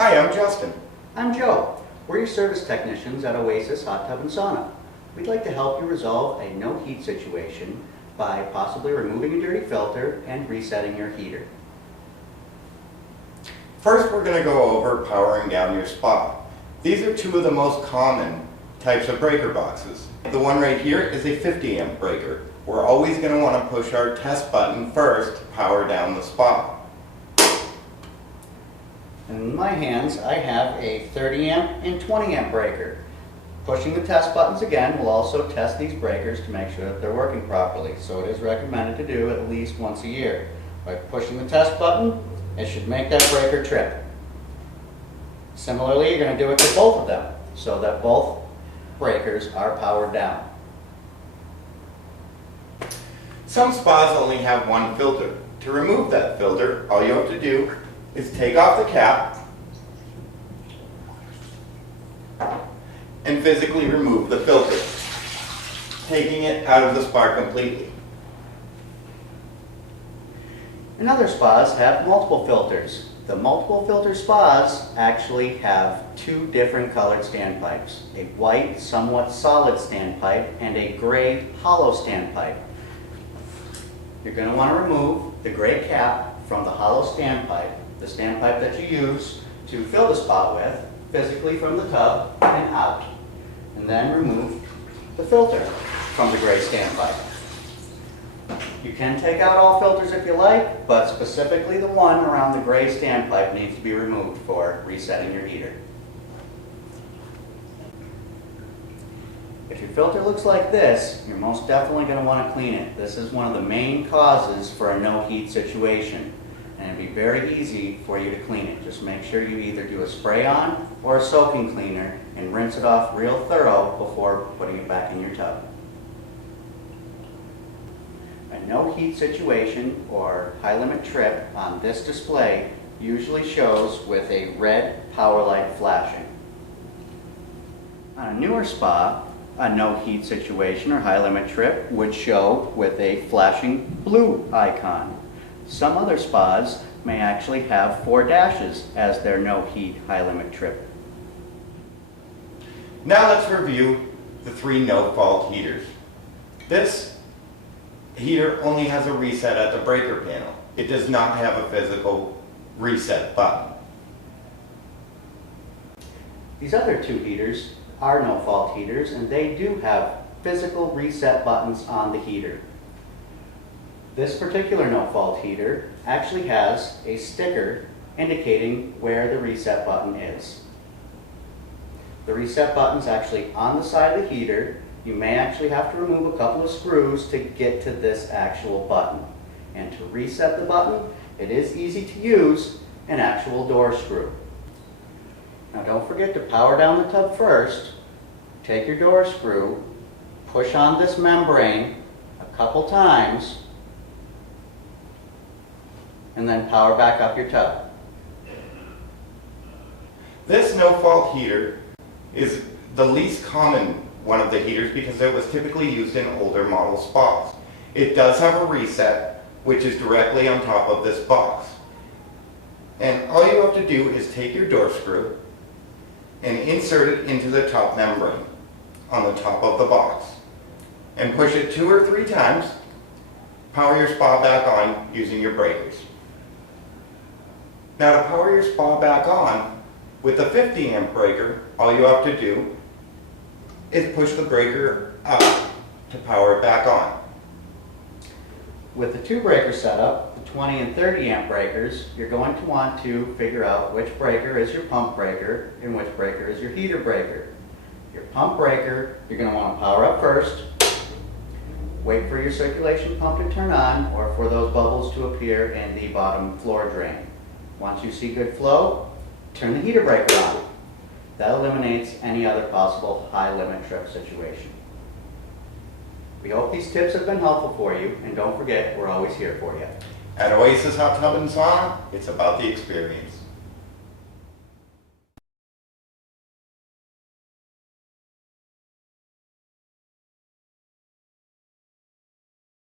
Hi, I'm Justin. I'm Joe. We're your service technicians at OASIS Hot Tub and Sauna. We'd like to help you resolve a no heat situation by possibly removing a dirty filter and resetting your heater. First, we're going to go over powering down your spa. These are two of the most common types of breaker boxes. The one right here is a 50 amp breaker. We're always going to want to push our test button first to power down the spa. In my hands, I have a 30 amp and 20 amp breaker. Pushing the test buttons again will also test these breakers to make sure that they're working properly. So it is recommended to do at least once a year. By pushing the test button, it should make that breaker trip. Similarly, you're going to do it to both of them so that both breakers are powered down. Some spas only have one filter. To remove that filter, all you have to do is take off the cap and physically remove the filter, taking it out of the spa completely. And other spas have multiple filters. The multiple filter spas actually have two different colored standpipes, a white, somewhat solid standpipe and a gray, hollow standpipe. You're going to want to remove the gray cap from the hollow standpipe, the standpipe that you use to fill the spa with, physically from the tub and out. And then remove the filter from the gray standpipe. You can take out all filters if you like, but specifically the one around the gray standpipe needs to be removed for resetting your heater. If your filter looks like this, you're most definitely going to want to clean it. This is one of the main causes for a no heat situation, and it'd be very easy for you to clean it. Just make sure you either do a spray on or a soaking cleaner and rinse it off real thorough before putting it back in your tub. A no heat situation or high limit trip on this display usually shows with a red power light flashing. On a newer spa, a no heat situation or high limit trip would show with a flashing blue icon. Some other spas may actually have 4 dashes as their no heat high limit trip. Now let's review the 3 no fault heaters. This heater only has a reset at the breaker panel. It does not have a physical reset button. These other 2 heaters are no fault heaters, and they do have physical reset buttons on the heater. This particular no fault heater actually has a sticker indicating where the reset button is. The reset button's actually on the side of the heater. You may actually have to remove a couple of screws to get to this actual button. And to reset the button, it is easy to use an actual door screw. Now don't forget to power down the tub first. Take your door screw, push on this membrane a couple times, and then power back up your tub. This no fault heater is the least common one of the heaters because it was typically used in older model spas. It does have a reset which is directly on top of this box. And all you have to do is take your door screw and insert it into the top membrane on the top of the box and push it 2 or 3 times. Power your spa back on using your breakers. Now to power your spa back on with the 50 amp breaker, all you have to do is push the breaker up to power it back on. With the 2 breaker setup, the 20 and 30 amp breakers, you're going to want to figure out which breaker is your pump breaker and which breaker is your heater breaker. Your pump breaker, you're going to want to power up first, wait for your circulation pump to turn on or for those bubbles to appear in the bottom floor drain. Once you see good flow, turn the heater breaker on. That eliminates any other possible high limit trip situation. We hope these tips have been helpful for you, and don't forget, we're always here for you. At OASIS Hot Tub and Sauna, it's about the experience.